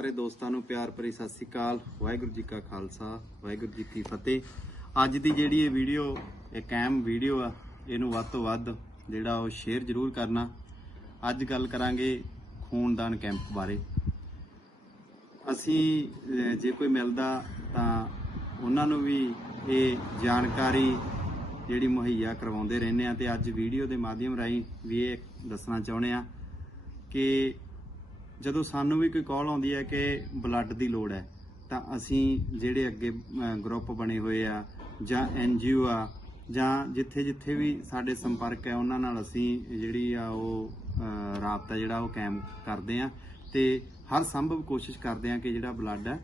ਸਾਰੇ ਦੋਸਤਾਂ ਨੂੰ ਪਿਆਰ ਭਰੀ ਸਤਿ ਸ੍ਰੀ ਅਕਾਲ, ਵਾਹਿਗੁਰੂ ਜੀ ਕਾ ਖਾਲਸਾ, ਵਾਹਿਗੁਰੂ ਜੀ ਕੀ ਫਤਿਹ। ਅੱਜ ਦੀ ਜਿਹੜੀ ਇਹ ਵੀਡੀਓ ਇੱਕ ਅਹਿਮ ਵੀਡੀਓ ਆ, ਇਹਨੂੰ ਵੱਧ ਤੋਂ ਵੱਧ ਜਿਹੜਾ ਉਹ ਸ਼ੇਅਰ ਜ਼ਰੂਰ ਕਰਨਾ। ਅੱਜ ਗੱਲ ਕਰਾਂਗੇ ਖੂਨਦਾਨ ਕੈਂਪ ਬਾਰੇ। ਅਸੀਂ ਜੇ ਕੋਈ ਮਿਲਦਾ ਤਾਂ ਉਹਨਾਂ ਨੂੰ ਵੀ ਇਹ ਜਾਣਕਾਰੀ ਜਿਹੜੀ ਮੁਹੱਈਆ ਕਰਵਾਉਂਦੇ ਰਹਿੰਦੇ ਆ ਤੇ ਅੱਜ ਵੀਡੀਓ ਦੇ ਮਾਧਿਅਮ ਰਾਹੀਂ ਵੀ ਇਹ ਦੱਸਣਾ ਚਾਹੁੰਦੇ ਆ ਕਿ ਜਦੋਂ ਸਾਨੂੰ ਵੀ ਕੋਈ ਕਾਲ ਆਉਂਦੀ ਹੈ ਕਿ ਬਲੱਡ ਦੀ ਲੋੜ ਹੈ, ਤਾਂ ਅਸੀਂ ਜਿਹੜੇ ਅੱਗੇ ਗਰੁੱਪ ਬਣੇ ਹੋਏ ਆ ਜਾਂ ਐਨਜੀਓ ਆ ਜਾਂ ਜਿੱਥੇ ਜਿੱਥੇ ਵੀ ਸਾਡੇ ਸੰਪਰਕ ਹੈ, ਉਹਨਾਂ ਨਾਲ ਅਸੀਂ ਜਿਹੜੀ ਆ ਉਹ ਰਾਬਤਾ ਜਿਹੜਾ ਉਹ ਕਾਇਮ ਕਰਦੇ ਆ ਤੇ ਹਰ ਸੰਭਵ ਕੋਸ਼ਿਸ਼ ਕਰਦੇ ਆ ਕਿ ਜਿਹੜਾ ਬਲੱਡ ਹੈ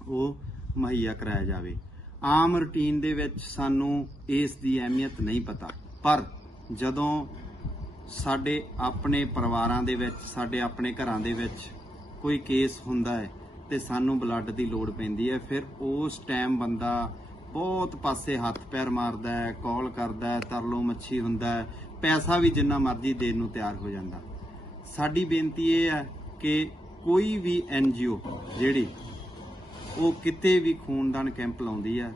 ਉਹ ਮੁਹੱਈਆ ਕਰਾਇਆ ਜਾਵੇ। ਆਮ ਰੁਟੀਨ ਦੇ ਵਿੱਚ ਸਾਨੂੰ ਇਸ ਦੀ ਅਹਿਮੀਅਤ ਨਹੀਂ ਪਤਾ, ਪਰ ਜਦੋਂ ਸਾਡੇ ਆਪਣੇ ਪਰਿਵਾਰਾਂ ਦੇ ਵਿੱਚ, ਸਾਡੇ ਆਪਣੇ ਘਰਾਂ ਦੇ ਵਿੱਚ ਕੋਈ ਕੇਸ ਹੁੰਦਾ ਹੈ ਤੇ ਸਾਨੂੰ ਬਲੱਡ ਦੀ ਲੋੜ ਪੈਂਦੀ ਹੈ। ਫਿਰ ਉਸ ਟਾਈਮ ਬੰਦਾ ਬਹੁਤ ਪਾਸੇ ਹੱਥ ਪੈਰ ਮਾਰਦਾ ਹੈ, ਕਾਲ ਕਰਦਾ ਹੈ, ਤਰਲੋ ਮੱਛੀ ਹੁੰਦਾ ਹੈ, ਪੈਸਾ ਵੀ ਜਿੰਨਾ ਮਰਜ਼ੀ ਦੇਣ ਨੂੰ ਤਿਆਰ ਹੋ ਜਾਂਦਾ। ਸਾਡੀ ਬੇਨਤੀ ਇਹ ਹੈ ਕਿ ਕੋਈ ਵੀ ਐਨਜੀਓ ਜਿਹੜੀ ਉਹ ਕਿਤੇ ਵੀ ਖੂਨਦਾਨ ਕੈਂਪ ਲਾਉਂਦੀ ਆ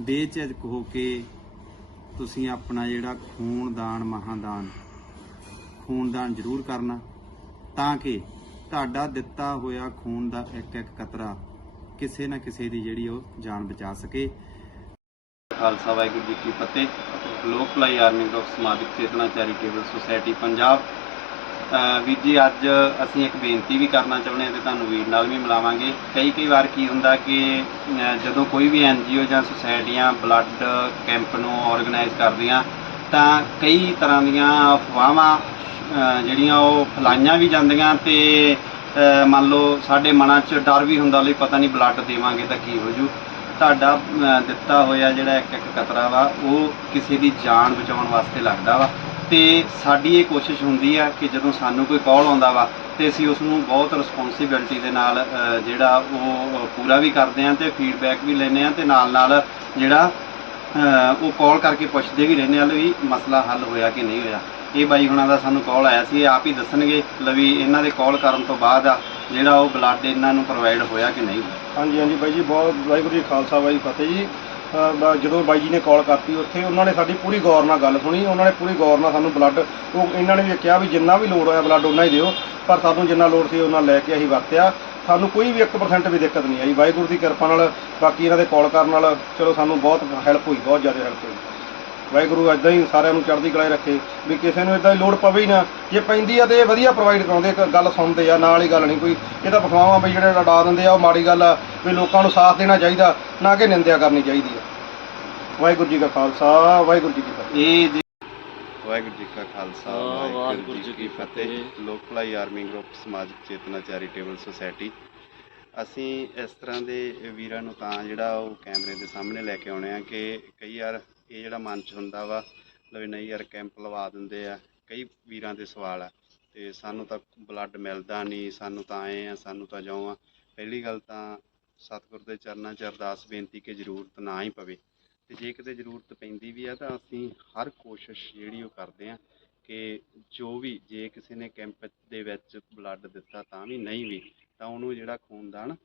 ਬੇਝਿਜਕ ਹੋ ਕੇ ਤੁਸੀਂ ਆਪਣਾ ਜਿਹੜਾ ਖੂਨਦਾਨ, ਮਹਾਦਾਨ ਖੂਨਦਾਨ ਜ਼ਰੂਰ ਕਰਨਾ, ਤਾਂ ਕਿ ਤੁਹਾਡਾ ਦਿੱਤਾ ਹੋਇਆ ਖੂਨ ਦਾ ਇੱਕ ਇੱਕ ਕਤਰਾ ਕਿਸੇ ਨਾ ਕਿਸੇ ਦੀ ਜਿਹੜੀ ਉਹ ਜਾਨ ਬਚਾ ਸਕੇ। ਖਾਲਸਾ ਵਾਹਿਗੁਰੂ ਜੀ ਕੀ ਫਤਿਹ। ਲੋਕ ਭਲਾਈ ਆਰਮੀ ਗਰੁੱਪ ਸਮਾਜਿਕ ਚੇਤਨਾ ਚੈਰੀਟੇਬਲ ਸੁਸਾਇਟੀ ਪੰਜਾਬ। ਵੀਰ ਜੀ, ਅੱਜ ਅਸੀਂ ਇੱਕ ਬੇਨਤੀ ਵੀ ਕਰਨਾ ਚਾਹੁੰਦੇ ਹਾਂ ਤੇ ਤੁਹਾਨੂੰ ਵੀਰ ਨਾਲ ਵੀ ਮਿਲਾਵਾਂਗੇ। ਕਈ ਕਈ ਵਾਰ ਕੀ ਹੁੰਦਾ ਕਿ ਜਦੋਂ ਕੋਈ ਵੀ ਐਨਜੀਓ ਜਾਂ ਸੁਸਾਇਟੀਆਂ ਬਲੱਡ ਕੈਂਪ ਨੂੰ ਆਰਗੇਨਾਈਜ਼ ਕਰਦੀਆਂ, ਤਾਂ ਕਈ ਤਰ੍ਹਾਂ ਦੀਆਂ ਅਫਵਾਹਾਂ ਜਿਹੜੀਆਂ ਉਹ ਫੈਲਾਈਆਂ ਵੀ ਜਾਂਦੀਆਂ ਤੇ ਮੰਨ ਲਓ ਸਾਡੇ ਮਨਾਂ 'ਚ ਡਰ ਵੀ ਹੁੰਦਾ ਲਈ ਪਤਾ ਨਹੀਂ ਬਲੱਡ ਦੇਵਾਂਗੇ ਤਾਂ ਕੀ ਹੋ ਜੂ ਤੁਹਾਡਾ ਦਿੱਤਾ ਹੋਇਆ ਜਿਹੜਾ ਇੱਕ ਇੱਕ ਕਤਰਾ ਵਾ, ਉਹ ਕਿਸੇ ਦੀ ਜਾਨ ਬਚਾਉਣ ਵਾਸਤੇ ਲੱਗਦਾ ਵਾ। ਤੇ ਸਾਡੀ ਇਹ ਕੋਸ਼ਿਸ਼ ਹੁੰਦੀ ਆ ਕਿ ਜਦੋਂ ਸਾਨੂੰ ਕੋਈ ਕਾਲ ਆਉਂਦਾ ਵਾ, ਤੇ ਅਸੀਂ ਉਸ ਨੂੰ ਬਹੁਤ ਰਿਸਪੌਂਸਿਬਿਲਟੀ ਦੇ ਨਾਲ ਜਿਹੜਾ ਉਹ ਪੂਰਾ ਵੀ ਕਰਦੇ ਆਂ ਤੇ ਫੀਡਬੈਕ ਵੀ ਲੈਂਦੇ ਆਂ ਤੇ ਨਾਲ ਨਾਲ ਜਿਹੜਾ ਉਹ ਕਾਲ ਕਰਕੇ ਪੁੱਛਦੇ ਵੀ ਰਹਿੰਦੇ ਆ ਵੀ ਮਸਲਾ ਹੱਲ ਹੋਇਆ ਕਿ ਨਹੀਂ ਹੋਇਆ। ਇਹ ਬਾਈ ਹੁਣਾਂ ਦਾ ਸਾਨੂੰ ਕਾਲ ਆਇਆ ਸੀ, ਇਹ ਆਪ ਹੀ ਦੱਸਣਗੇ ਲਵੀ ਇਹਨਾਂ ਦੇ ਕਾਲ ਕਰਨ ਤੋਂ ਬਾਅਦ ਆ, ਜਿਹੜਾ ਉਹ ਬਲੱਡ ਇਹਨਾਂ ਨੂੰ ਪ੍ਰੋਵਾਈਡ ਹੋਇਆ ਕਿ ਨਹੀਂ ਹਾਂਜੀ ਹਾਂਜੀ ਬਾਈ ਜੀ, ਬਹੁਤ ਵਾਹਿਗੁਰੂ ਜੀ ਖਾਲਸਾ ਬਾਈ ਫਤਿਹ ਜੀ। ਅਹ ਬ- ਜਦੋਂ ਬਾਈ ਜੀ ਨੇ ਕਾਲ ਕਰਤੀ ਉੱਥੇ, ਉਹਨਾਂ ਨੇ ਸਾਡੀ ਪੂਰੀ ਗੌਰ ਨਾਲ ਗੱਲ ਸੁਣੀ, ਉਹਨਾਂ ਨੇ ਪੂਰੀ ਗੌਰ ਨਾਲ ਸਾਨੂੰ ਬਲੱਡ ਉਹ ਇਹਨਾਂ ਨੇ ਵੀ ਕਿਹਾ ਵੀ ਜਿੰਨਾ ਵੀ ਲੋੜ ਹੋਇਆ ਬਲੱਡ ਉਹਨਾਂ ਹੀ ਦਿਓ, ਪਰ ਸਾਨੂੰ ਜਿੰਨਾ ਲੋੜ ਸੀ ਉਹਨਾਂ ਲੈ ਕੇ ਅਸੀਂ ਵਰਤਿਆ। ਸਾਨੂੰ ਕੋਈ ਵੀ 1% ਵੀ ਦਿੱਕਤ ਨਹੀਂ ਆਈ। ਵਾਹਿਗੁਰੂ ਦੀ ਕਿਰਪਾ ਨਾਲ ਬਾਕੀ ਇਹਨਾਂ ਦੇ ਕਾਲ ਕਰਨ ਨਾਲ, ਚਲੋ ਸਾਨੂੰ ਬਹੁਤ ਹੈਲਪ ਹੋਈ, ਬਹੁਤ ਜ਼ਿਆਦਾ ਹੈਲਪ ਹੋਈ। ਵਾਹਿਗੁਰੂ ਇਦਾਂ ਹੀ ਸਾਰਿਆਂ ਨੂੰ ਚੜ੍ਹਦੀ ਕਲਾ ਰੱਖੇ ਵੀ ਕਿਸੇ ਨੂੰ ਇਦਾਂ ਦੀ ਲੋੜ ਪਵੇ ਹੀ ਨਾ। ਜੇ ਪੈਂਦੀ ਆ ਤੇ ਇਹ ਵਧੀਆ ਪ੍ਰੋਵਾਈਡ ਕਰਾਉਂਦੇ ਇੱਕ ਗੱਲ ਸੁਣਦੇ ਆ ਨਾਲ ਹੀ ਗੱਲ ਨਹੀਂ ਕੋਈ। ਇਹ ਤਾਂ ਪਖਵਾਵਾਂ ਬਈ ਜਿਹੜੇ ਲੜਾ ਦਿੰਦੇ ਆ ਉਹ ਮਾੜੀ ਗੱਲ ਆ ਵੀ ਲੋਕਾਂ ਨੂੰ ਸਾਥ ਦੇਣਾ ਚਾਹੀਦਾ ਨਾ ਕਿ ਨਿੰਦਿਆ ਕਰਨੀ ਚਾਹੀਦੀ ਆ। ਵਾਹਿਗੁਰੂ ਜੀ ਕਾ ਖਾਲਸਾ ਵਾਹਿਗੁਰੂ ਜੀ ਕੀ ਫਤਿਹ। ਇਹ ਜੀ ਵਾਹਿਗੁਰੂ ਜੀ ਕਾ ਖਾਲਸਾ ਵਾਹਿਗੁਰੂ ਜੀ ਕੀ ਫਤਿਹ। ਲੋਕ ਭਲਾਈ ਆਰਮੀ ਗਰੁੱਪ ਸਮਾਜਿਕ ਚੇਤਨਾ ਚੈਰੀਟੇਬਲ ਸੁਸਾਇਟੀ। ਅਸੀਂ ਇਸ ਤਰ੍ਹਾਂ ਦੇ ਵੀਰਾਂ ਨੂੰ ਤਾਂ ਜਿਹੜਾ ਉਹ ਕੈਮਰੇ ਦੇ ਸਾਹਮਣੇ ਲੈ ਕੇ ਆਉਣੇ ਆ ਕਿ ਕਈ ਵਾਰ ਇਹ ਜਿਹੜਾ ਮਨ ਚ ਹੁੰਦਾ ਵਾ ਲਵੇ ਨਹੀਂ ਯਾਰ ਕੈਂਪ ਲਵਾ ਦਿੰਦੇ ਆ, ਕਈ ਵੀਰਾਂ ਦੇ ਸਵਾਲ ਆ, ਤੇ ਸਾਨੂੰ ਤਾਂ ਬਲੱਡ ਮਿਲਦਾ ਨਹੀਂ, ਸਾਨੂੰ ਤਾਂ ਆਏ ਆ, ਸਾਨੂੰ ਤਾਂ ਜਿਉਂ ਆ। ਪਹਿਲੀ ਗੱਲ ਤਾਂ ਸਤਿਗੁਰ ਦੇ ਚਰਨਾਂ 'ਚ ਅਰਦਾਸ ਬੇਨਤੀ ਕਿ ਜ਼ਰੂਰਤ ਨਾ ਹੀ ਪਵੇ। ਤੇ ਜੇ ਕਿਤੇ ਜ਼ਰੂਰਤ ਪੈਂਦੀ ਵੀ ਆ, ਤਾਂ ਅਸੀਂ ਹਰ ਕੋਸ਼ਿਸ਼ ਜਿਹੜੀ ਉਹ ਕਰਦੇ ਆ ਕਿ ਜੋ ਵੀ, ਜੇ ਕਿਸੇ ਨੇ ਕੈਂਪ ਦੇ ਵਿੱਚ ਬਲੱਡ ਦਿੱਤਾ, ਤਾਂ ਵੀ ਨਹੀਂ ਵੀ, ਤਾਂ ਉਹਨੂੰ ਜਿਹੜਾ ਖੂਨਦਾਨ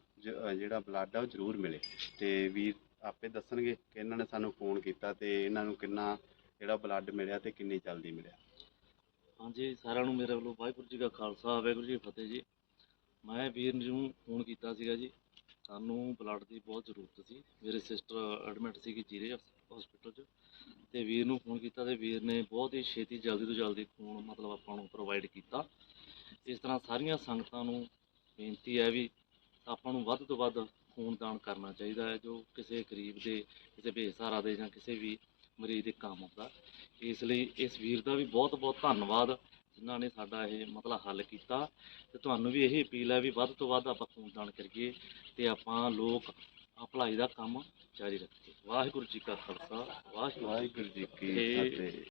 ਜਿਹੜਾ ਬਲੱਡ ਆ, ਉਹ ਜ਼ਰੂਰ ਮਿਲੇ। ਤੇ ਵੀਰ ਆਪੇ ਦੱਸਣਗੇ ਕਿ ਇਹਨਾਂ ਨੇ ਸਾਨੂੰ ਫੋਨ ਕੀਤਾ ਤੇ ਇਹਨਾਂ ਨੂੰ ਕਿੰਨਾ ਜਿਹੜਾ ਬਲੱਡ ਮਿਲਿਆ ਤੇ ਕਿੰਨੀ ਜਲਦੀ ਮਿਲਿਆ। ਹਾਂਜੀ, ਸਾਰਿਆਂ ਨੂੰ ਮੇਰੇ ਵੱਲੋਂ ਵਾਹਿਗੁਰੂ ਜੀ ਕਾ ਖਾਲਸਾ, ਵਾਹਿਗੁਰੂ ਜੀ ਕੀ ਫਤਿਹ ਜੀ। ਮੈਂ ਵੀਰ ਨੂੰ ਫੋਨ ਕੀਤਾ ਸੀਗਾ ਜੀ। ਸਾਨੂੰ ਬਲੱਡ ਦੀ ਬਹੁਤ ਜ਼ਰੂਰਤ ਸੀ। ਮੇਰੇ ਸਿਸਟਰ ਐਡਮਿਟ ਸੀਗੀ ਜੀਰੇ ਹਸਪੀਟਲ 'ਚ ਤੇ ਵੀਰ ਨੂੰ ਫੋਨ ਕੀਤਾ ਤੇ ਵੀਰ ਨੇ ਬਹੁਤ ਹੀ ਛੇਤੀ ਜਲਦੀ ਤੋਂ ਜਲਦੀ ਖੂਨ ਮਤਲਬ ਆਪਾਂ ਨੂੰ ਪ੍ਰੋਵਾਈਡ ਕੀਤਾ। ਇਸ ਤਰ੍ਹਾਂ ਸਾਰੀਆਂ ਸੰਗਤਾਂ ਨੂੰ ਬੇਨਤੀ ਹੈ ਵੀ ਆਪਾਂ ਨੂੰ ਵੱਧ ਤੋਂ ਵੱਧ ਖੂਨਦਾਨ ਕਰਨਾ ਚਾਹੀਦਾ ਹੈ ਜੋ ਕਿਸੇ ਗਰੀਬ ਦੇ ਕਿਸੇ ਬੇਸਹਾਰਾ ਦੇ ਜਾਂ ਕਿਸੇ ਵੀ ਮਰੀਜ਼ ਦੇ ਕੰਮ ਆਉਂਦਾ। ਇਸ ਲਈ ਇਸ ਵੀਰ ਦਾ ਵੀ ਬਹੁਤ ਬਹੁਤ ਧੰਨਵਾਦ ਜਿਨ੍ਹਾਂ ਨੇ ਸਾਡਾ ਇਹ ਮਸਲਾ ਹੱਲ ਕੀਤਾ। ਤੇ ਤੁਹਾਨੂੰ ਵੀ ਇਹ ਅਪੀਲ ਹੈ ਵੀ ਵੱਧ ਤੋਂ ਵੱਧ ਆਪਾਂ ਖੂਨਦਾਨ ਕਰੀਏ ਤੇ ਆਪਾਂ ਲੋਕ ਭਲਾਈ ਦਾ ਕੰਮ ਜਾਰੀ ਰੱਖੀਏ। ਵਾਹਿਗੁਰੂ ਜੀ ਕਾ ਖਾਲਸਾ ਵਾਹਿਗੁਰੂ ਜੀ ਕੀ। ਫਤਿਹ।